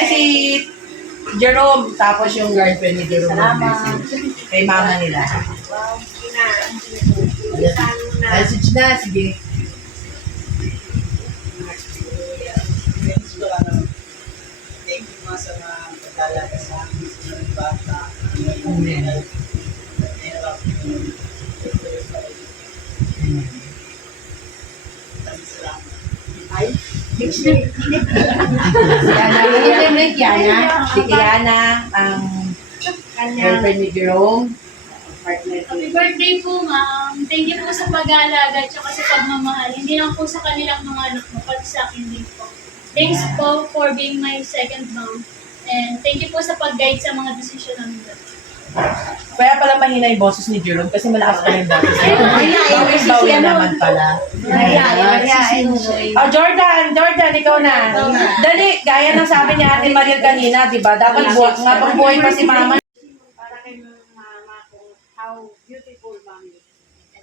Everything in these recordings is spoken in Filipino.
birthday si Jerome, tapos yung girlfriend ni Jerome. Salamat. Kay mama nila. Wow, Gina. Message na, sige. Thank you mga sa mga pagdalaga sa amin sa mga bata. Amen. Ay, Si Kiana, si Kiana, ang girlfriend ni Jerome. Happy birthday po, ma'am. Thank you po sa pag-aalaga at sa pagmamahal. Hindi lang po sa kanilang mga anak mo, pati sa akin din po. Thanks po for being my second mom. And thank you po sa pag-guide sa mga desisyon namin. Kaya pala mahina yung boses ni Jerome kasi malakas pa yung boses niya. Ay, Bawi naman pala. Oh, Jordan, ikaw na. Dali, gaya ng sabi ni Ate Mariel kanina, di ba? Dapat nga buhay pa si mama. Para kay mama ko, how beautiful mommy.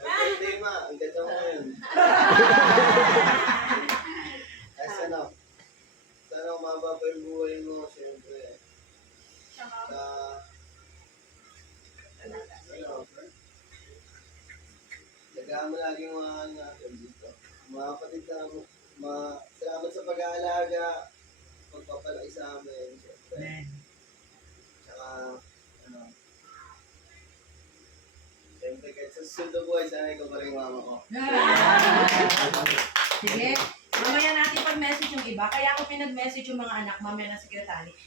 birthday ma, ang ganda mo ngayon. Ay, sana mababa yung buhay mo, siyempre. Lagaan mo lagi yung mga natin dito. Mga kapatid na salamat sa pag-aalaga, pagpapalaki sa amin, siyempre. Tsaka, siyempre kahit sa susunod na buhay, sana ikaw pa rin yung mama ko. Sige. Mamaya natin pag-message yung iba. Kaya ako pinag-message yung mga anak, mamaya na sekretary.